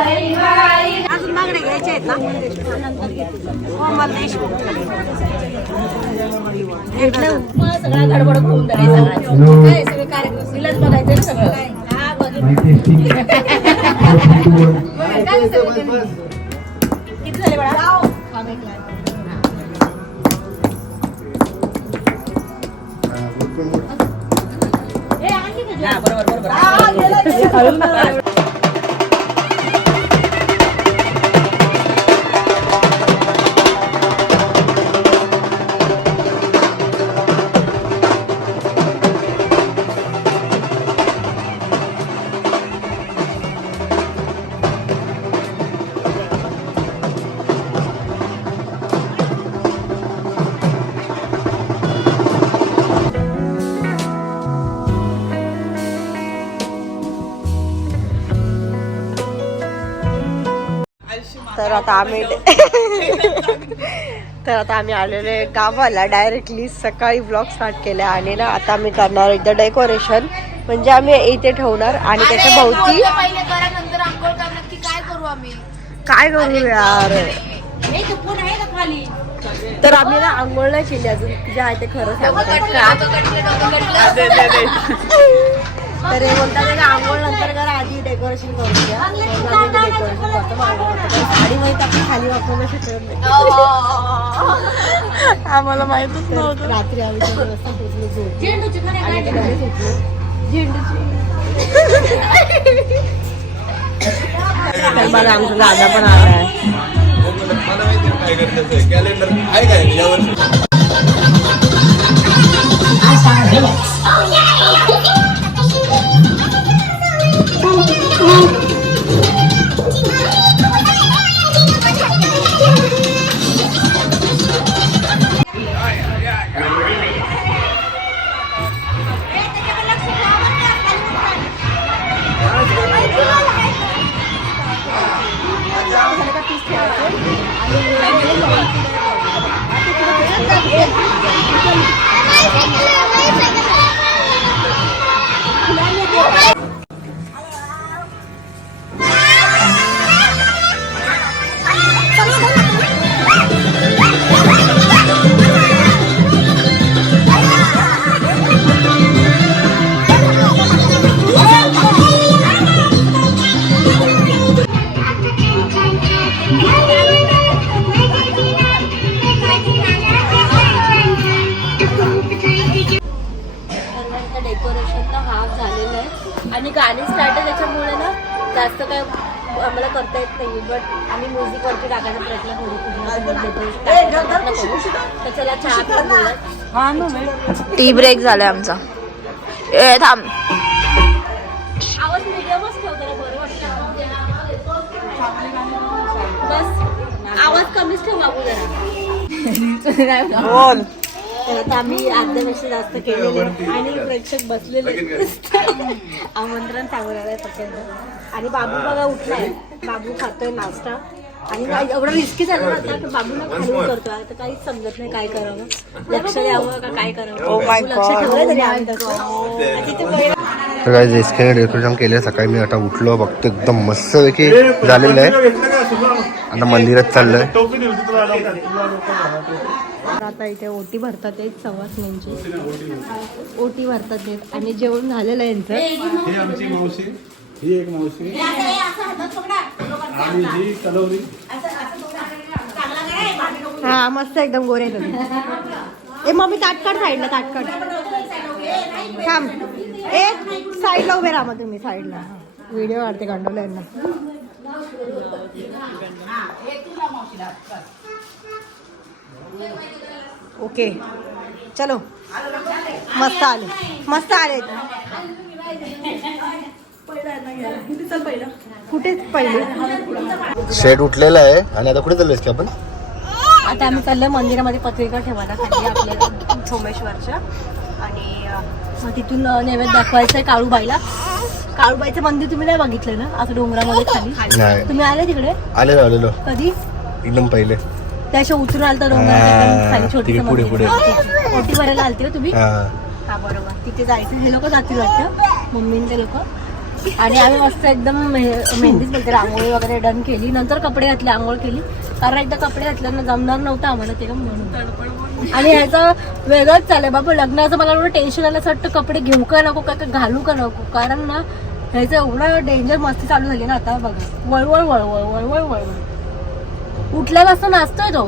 अजून मागणे घ्यायचे आहेत ना कोमल देशमुख सगळा गडबड होऊन जाईल सगळे कार्यक्रम तिलाच बघायचं सगळं हा, बघ. काय सगळे? किती झाले बाळा ए, आणली आता आम्ही तर आता आम्ही आलेलो आहे गावाला. डायरेक्टली सकाळी ब्लॉग स्टार्ट केला आणि ना आता आम्ही करणार एकदा डेकोरेशन म्हणजे आम्ही इथे ठेवणार आणि त्याच्या भोवती काय करू आम्ही? काय करू यार? तर आम्ही ना आंघोळ नाही केली अजून. जे आहे ते खरं सांगतात का तर हे बोलतात की आंघोळ नंतर करा आधी डेकोरेशन आम्ही ते डेकोरेशन करतो. साडी माहीत आपण खाली शिकवत नाही आम्हाला माहितच तर रात्री आम्ही वाजता पोचलो. आणि ते घरी झोपलो. झेंडूची. तर बघा आमचा दादा पण आला आहे. मला माहिती काय कॅलेंडर आहे काय यावर नाही बट आम्ही म्युझिक वरती टाकायचा प्रयत्न करू. तर चला चहा. टी ब्रेक झालाय आमचा. ए थांब. आवाज मिडियमच ठेव जरा बरं वाटतं. बस आवाज कमीच ठेव बाबू जरा. बोल. तर आता आम्ही अर्ध्यापेक्षा जास्त केलेले. आणि प्रेक्षक बसलेले आहेत. आमंत्रण आलंय प्रचंड. आणि बाबू बघा उठलाय. बाबू खातोय नाश्ता. आणि काय एवढं रिस्की झालं आता की बाबूला खाली करतोय. आता काहीच समजत नाही काय करावं. लक्ष द्यावं का काय करावं? Oh लक्ष. ठेवलंय तरी आम्ही तसं. तर काय डेकोरेशन केले सकाळी मी आता उठलो बघतो एकदम मस्त पैकी झालेलं आहे. आता मंदिरात चाललंय. आता इथे ओटी भरतात आहेत सवासण्यांची ओटी भरतात आहेत आणि जेवण झालेलं आहे यांचं. ही आमची मावशी ही एक मावशी. आणि ही कलवरी. हा मस्त एकदम गोरे ए मम्मी ताटकट साईडला ताटकट. थांब. ए साईडला उभे राहा मग तुम्ही साईडला व्हिडिओ काढते गांडवला यांना. ओके. चलो. मस्त आले. मस्त आले. कुठेच पहिले? शेड उठलेला आहे. आणि आता कुठे चाललोय की आपण? आता आम्ही चाललोय मंदिरामध्ये पत्रिका ठेवायला खाली आपल्या सोमेश्वरच्या. आणि मग तिथून नैवेद्य दाखवायचं आहे काळूबाईला. काळूबाईचं मंदिर तुम्ही नाही बघितलं ना? असं डोंगरामध्ये खाली. तुम्ही आले तिकडे? आलेलो आलेलो. कधी? एकदम पहिले. त्या अशा उतरून आलता डोंगर खाली छोटी पुढे, पुढे. ओटी भरायला आलते हो तुम्ही. हा. बरोबर. तिथे जायचं हे लोक जातील वाटतं. मम्मी ते लोक. आणि आम्ही मस्त एकदम मेह- मेहंदीच बोलते रांगोळी वगैरे डन केली. नंतर कपडे घातले आंघोळ केली. कारण एकदा कपडे घातल्यानं जमणार नव्हतं आम्हाला ते म्हणून. आणि ह्याचं वेगळंच चाललंय. बाबा लग्नाचं मला एवढं टेन्शन आलं असं वाटतं कपडे घेऊ का नको का का घालू का नको? कारण ना ह्याचं एवढं डेंजर मस्ती चालू झाली ना आता बघा. वळवळ वळवळ वळवळ वळवळ. उठल्यापासून नाचतोय तो.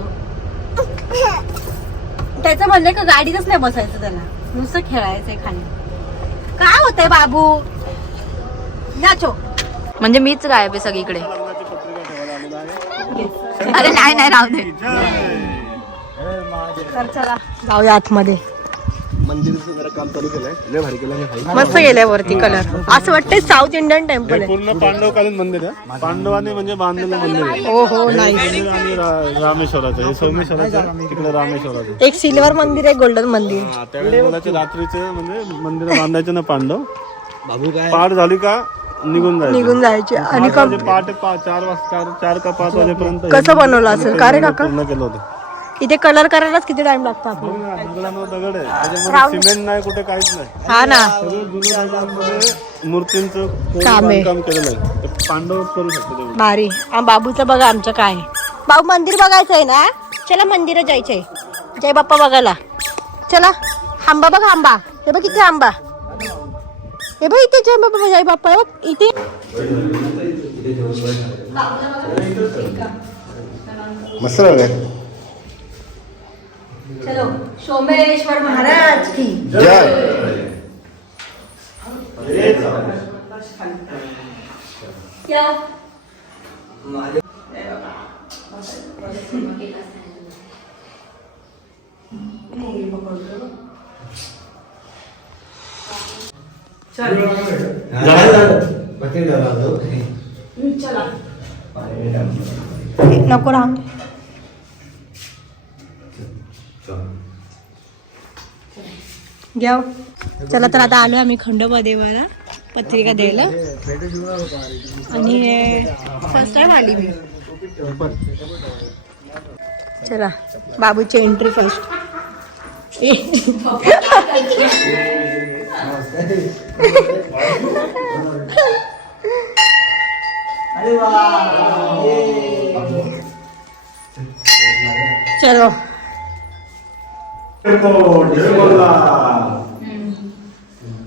त्याचं म्हणणं का गाडीतच नाही बसायचं त्याला. नुसतं खेळायचंय खाली. काय होतंय बाबू? नाचो म्हणजे मीच गायब आहे सगळीकडे. अरे नाही नाही राहू दे. तर चला. जाऊया आतमध्ये. मंदिराचं जरा काम चालू केलंय. लय भारी केलं भाई मस्त गेलंय वरती कलर असं वाटतंय साऊथ इंडियन टेम्पल आहे. पूर्ण पांडवकालीन मंदिर आहे. पांडवाने म्हणजे बांधलेलं मंदिर आहे. हो हो नाही मंदिर आणि रा- रामेश्वराचं हे सोमेश्वराचं तिकडे रामेश्वराचं एक सिल्वर मंदिर आहे गोल्डन मंदिर. हा, त्यावेळी बोलायचे रात्रीचे म्हणजे मंदिर बांधायचे ना पांडव. बाबू काय? पाठ झाली का निघून जायचे. निघून जायचे. आणि पाच वाजे पहाटे पा- चार वाजता चार- चार का पाच वाजेपर्यंत कसं बनवलं असेल? का रे काका? पूर्ण केलं होतं. इथे कलर करायलाच किती टाइम लागतो आपल्याला? दगडांवर दगड आहे. त्याच्यामध्ये सिमेंट नाही कुठे काहीच नाही. हा ना. सगळं जुन्या दगडांमध्ये मूर्तींचं कोरीव काम. आहे. बांधकाम केलेलं आहे. ते पांडव करू शकतो तेवढं. भारी. आ, बाबूचं बघा आमचं काय. बाबू मंदिर बघायचं आहे ना? चला मंदिर जायचंय. जय बाप्पा बघायला. चला आंबा बघ आंबा. हे बघ इथे आंबा. हे बघ इथे जय बाप्पा जय बाप्पा. हे बघ इथे. मस्त चलो सोमेश्वर महाराज की जय क्या नको राहून घ्या. चला तर आता आलो आम्ही खंडोबा देवाला पत्रिका द्यायला. आणि फर्स्ट टाइम आली मी. चला बाबूची एंट्री फर्स्ट चलो.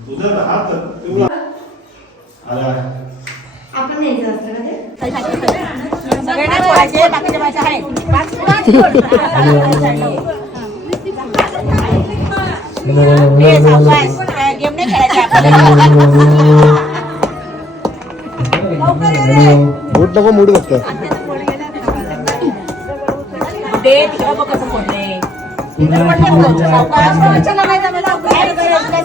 तुझा हात पिवळा. आला. आपण न्यायचं असतं का ते? सगळे नाही फोडायचे, बाकीच्या बायका आहेत. पाच पाच फोड. ए, सावकाश. काय गेम नाही खेळायचे आपल्याला. लवकर ये रे. मूड नको मूड फक्त दे,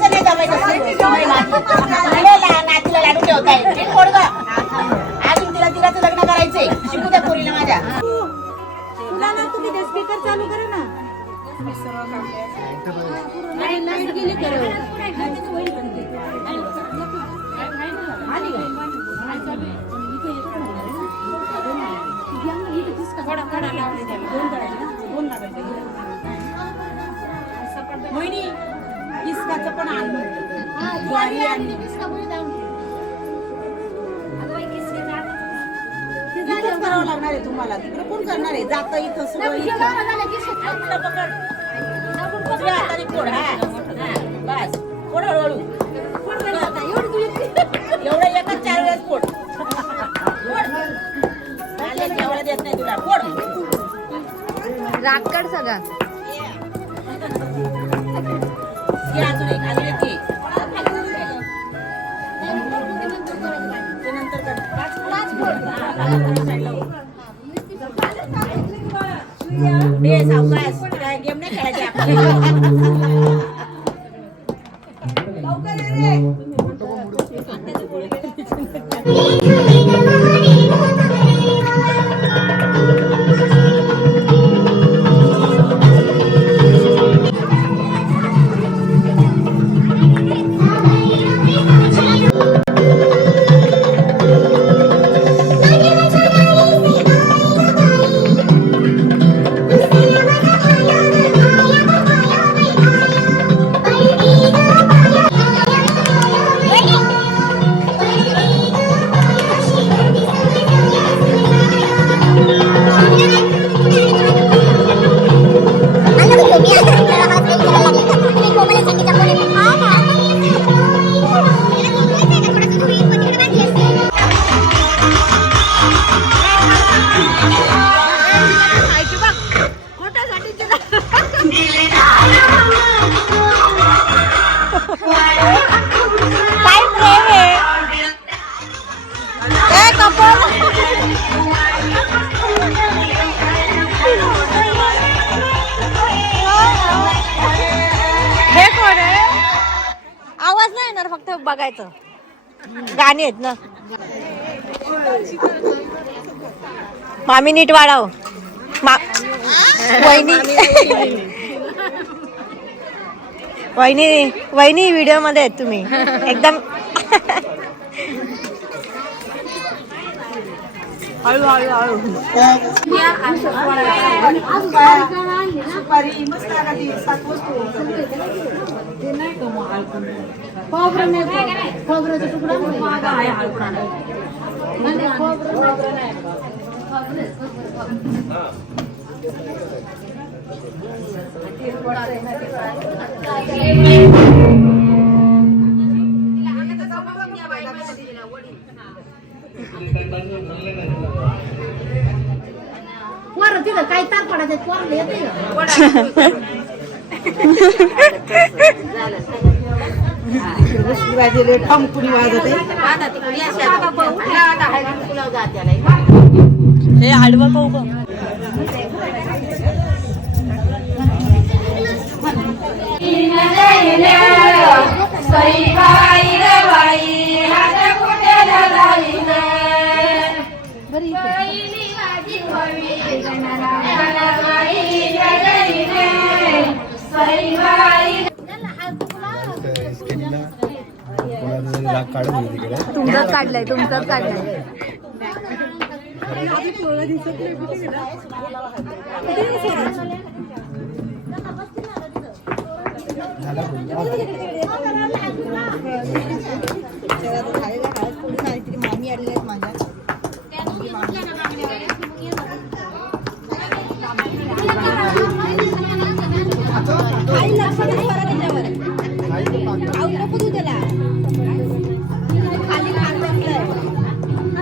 तिकडं बघ कसं फोडलंय. इकडं पण नाही फोडलं. सावकाश. नाही लग्न करायचंय शिकू द्या पोरीला माझ्या इथंच करावं लागणार आहे तुम्हाला तिकडे कोण करणार आहे जाता इथं सगळं इथं. पकड. उजव्या हाताने फोड, हा. हा, बस. फोड हळूहळू. आता. एवढं एकच चार वेळेस. आले जेवायला देत नाही तुला फोड रागकड सगळा सावकाश गेम नाही खेळायचे आपल्याला बघायचं. गाणी आहेत ना. मामी नीट वाढाव. मा वहिनी. वहिनी वहिनी व्हिडिओमध्ये आहेत तुम्ही. एकदम. हळू हळू हळू सुपारी मस्त लागते सात वस्तू वाजले ठम कुणी वाजते हे आडवं पाहू बघ सईबाई रे बाई हात कुठे लाईन पहिली माझी भवी गणराई जगईने सईबाई काढून तिकडे. तुमचाच काढलाय तुमचाच काढलाय. मामी आहेत माझ्या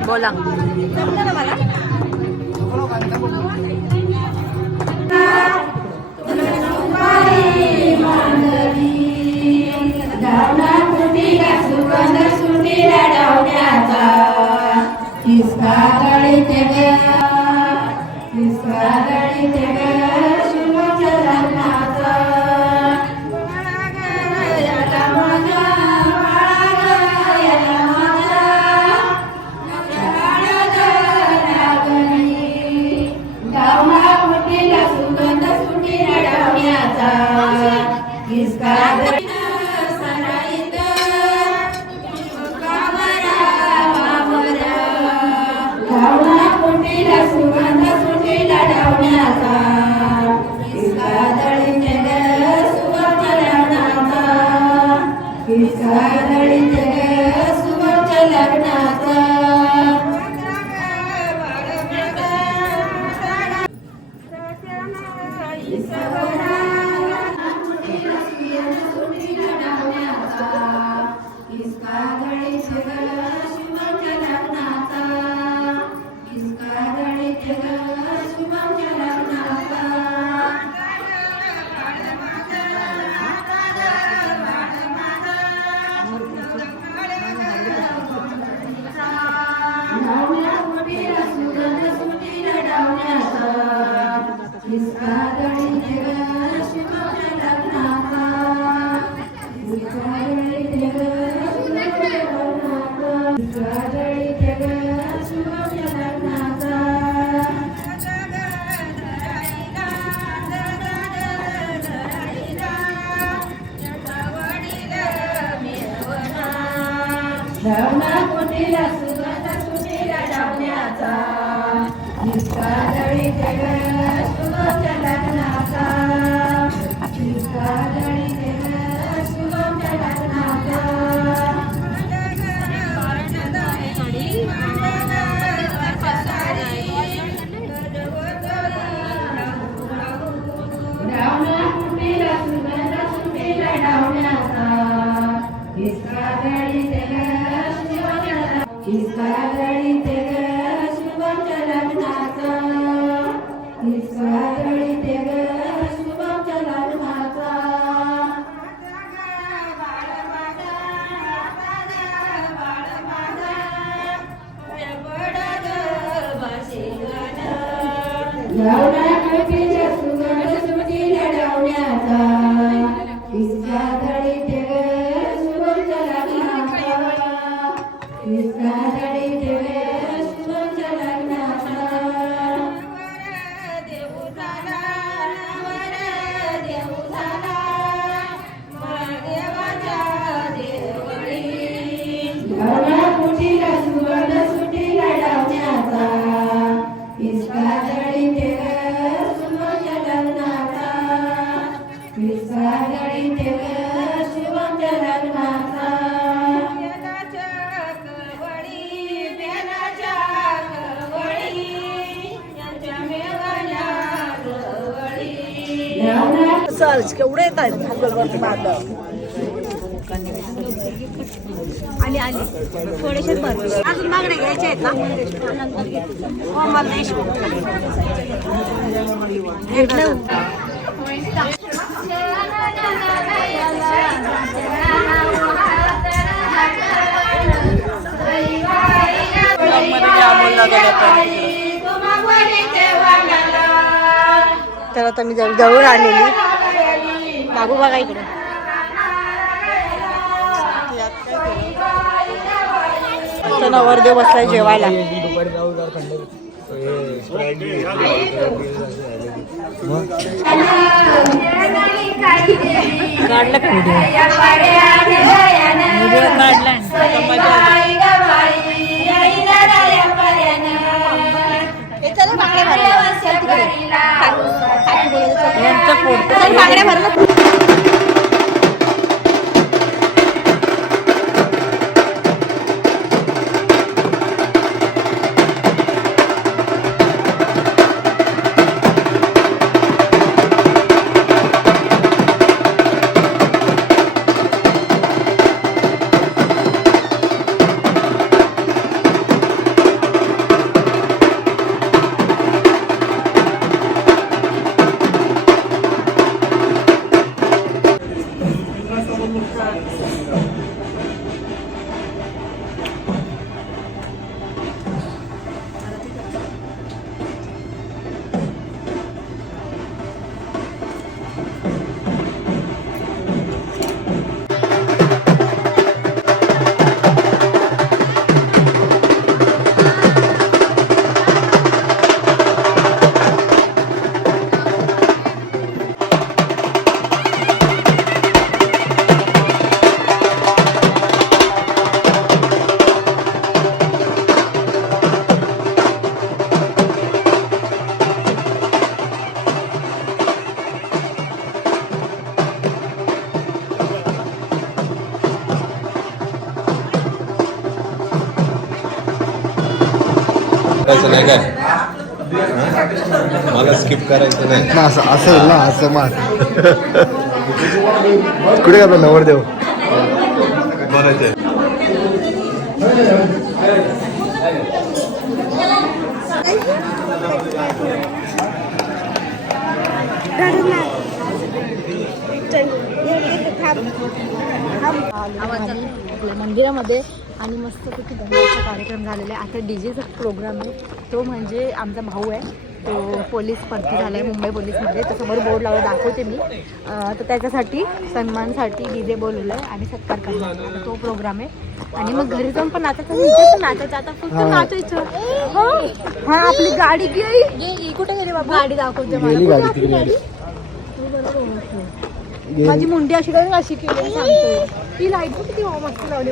बोला Thank you. దేవు सर्च केवढे येत आहेत आली आली थोडेसे भरले अजून मागणे घ्यायचे आहेत ना. हो, देशमुख. घेतलं तर आता मी जवळ जवळ आलेली. बाबू बघा इकडे. नवरदेव बसलाय जेवायला. काढलं का? व्हिडिओ Никак. करायचं नाही काय? मला स्किप करायचं नाही. असं असं ना असं मग कुठे आपला नवरदेव? आपल्या मंदिरामध्ये आणि मस्तपैकी दंगाचा कार्यक्रम झालेला आहे. आता डी जेचा प्रोग्राम आहे. तो म्हणजे आमचा भाऊ आहे. तो पोलीस भरती झाला आहे मुंबई पोलीसमध्ये. तर समोर बोर्ड लावला दाखवते मी. अं, तर त्याच्यासाठी सन्मानसाठी डी जे बोलवलं आहे आणि सत्कार करणार तो प्रोग्राम आहे. आणि मग घरी जाऊन पण नाचायचं इथे पण नाचायचं. आता फक्त नाचायचं हा? हा आपली गाडी गेली. कुठे गेली बाबा? गाडी दाखवते मला. कुठे आपली गाडी तू बरोबर ओळखते. माझी मुंडी अशी काय अशी केली सांगतोय. ती लाइट किती मस्त लावली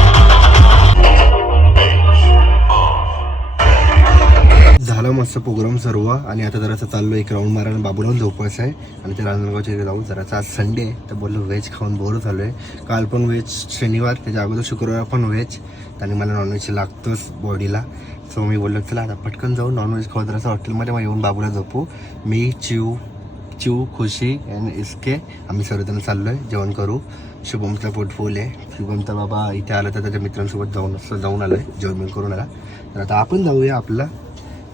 झाला मस्त प्रोग्राम सर्व. आणि आता जरासा चाललो एक राऊंड मारायला. बाबूला झोपायचं आहे. आणि ते रांजणगावच्या इथे जाऊन जरासा आज संडे आहे. तर बोललो व्हेज खाऊन बोर झालो आहे काल पण व्हेज शनिवार. त्याच्या अगोदर शुक्रवार पण व्हेज आणि मला नॉनव्हेज लागतोच बॉडीला सो मी बोललो चला आता पटकन जाऊन नॉनव्हेज खाऊ. जरासा हॉटेलमध्ये मग येऊन बाबूला झोपू. मी चिव चिव खुशी अँड इसके आम्ही सर्वजण चाललो आहे जेवण करू. शुभमचा पोर्टफोल आहे. शुभमचा बाबा इथे आला तर त्याच्या मित्रांसोबत जाऊन जाऊन आलो आहे जेवण करून आला. तर आता आपण जाऊया आपला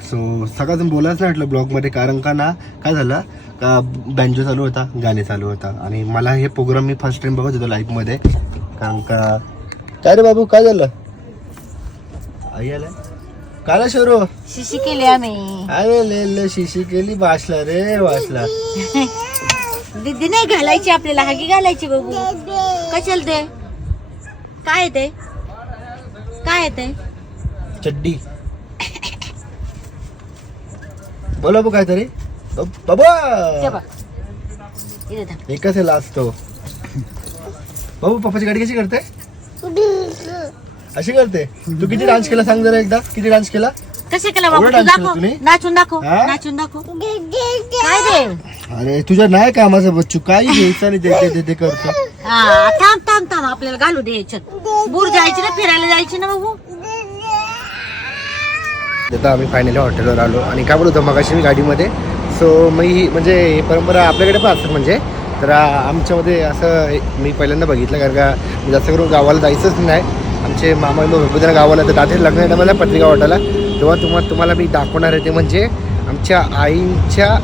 सो सगळ्याजण बोलायचं नाही वाटलं ब्लॉगमध्ये कारण का ना काय झालं का बँजो चालू होता गाणे चालू होता. आणि मला हे प्रोग्राम मी फर्स्ट टाइम बघत होतो लाईफमध्ये कारण का काय रे बाबू काय झालं? आई आलं काय रे शरू? शिशी केली आम्ही. अरे ले ले शिशी केली वाचला रे वाचला. दीदी नाही घालायची आपल्याला हागी घालायची बघू कशाला ते काय आहे ते? काय आहे ते? चड्डी. बोला बघ काहीतरी. बाबा. एकच आहे लास्ट तो बाबू पप्पाची गाडी कशी करते? अशी करते? तू किती डान्स केला सांग जरा एकदा. किती डान्स केला? कसं केलं बाबू? तू दाखव? नाचून दाखव? नाचून दाखव. काय अरे तुझ्या नाही कामाचं बच्चू. काही घ्यायचं ते ते- करतो. थांब थांब थांब. आपल्याला घालू दे याच्यात बूर जायची ना फिरायला जायची ना बाबू? आता आम्ही फायनली हॉटेलवर आलो. आणि काय बोलतो मगाशी मी गाडीमध्ये. सो मी म्हणजे ही परंपरा आपल्याकडे पण असतात म्हणजे. तर आमच्यामध्ये असं मी पहिल्यांदा बघितलं कारण का मी जास्त करून गावाला जायचंच नाही. आमचे मामा भरपूर गावाला तर दादा लग्न मला पत्रिका वाटायला. तेव्हा तुम्हाला तुम्हाला मी दाखवणार आहे ते म्हणजे आमच्या आईंच्या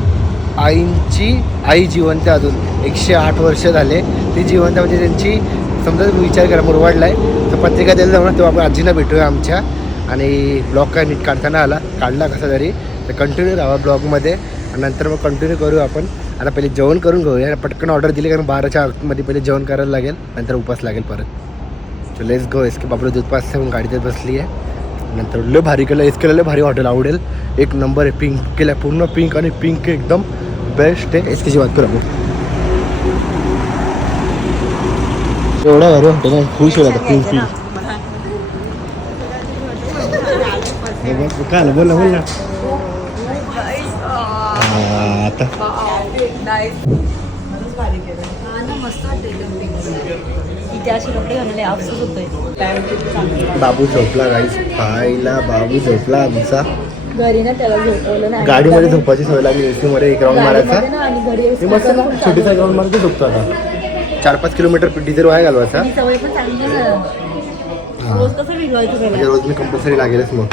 आईंची आई जिवंत अजून. एकशे आठ वर्ष झाले. ती जिवंत म्हणजे त्यांची समजा विचार करा मुरवाडला आहे. तर पत्रिका द्यायला जाऊ ना तेव्हा आपण आजीला भेटूया आमच्या. आणि ब्लॉग काय नीट काढताना आला काढला कसा तरी. तर कंटिन्यू राहा ब्लॉगमध्ये. आणि नंतर मग कंटिन्यू करू आपण. आता पहिले जेवण करून घेऊया. पटकन ऑर्डर दिली कारण बाराच्या आतमध्ये पहिले जेवण करायला लागेल. नंतर उपास लागेल परत. सो लेस गो इसके के बापरे दूध पास म्हणून बसली आहे नंतर लय भारी केलं. एस केलं लय भारी हॉटेल आवडेल. एक नंबर आहे. पिंक केलं पूर्ण पिंक आणि पिंक एकदम बेस्ट आहे. एस केची बात करू आपण. एवढा भारी हॉटेल आहे खुश होईल आता. पिंक पिंक काय बोल ना बोल ना आता इथे असे कपडे घालले अफसोस होतोय बाबू झोपला गाईस खायला बाबू झोपला आमचा. घरी ना त्याला झोपवलं नाही गाडीमध्ये झोपायची सवय लागली. एसी मध्ये एक राऊंड मारायचा. मस्त ना? छोटीसा ग्राउंड मारतो झोपतो आता. चार पाच किलोमीटर डिझेल वाया घालवायचा. म्हणजे रोज मी कंपल्सरी लागेलच मग.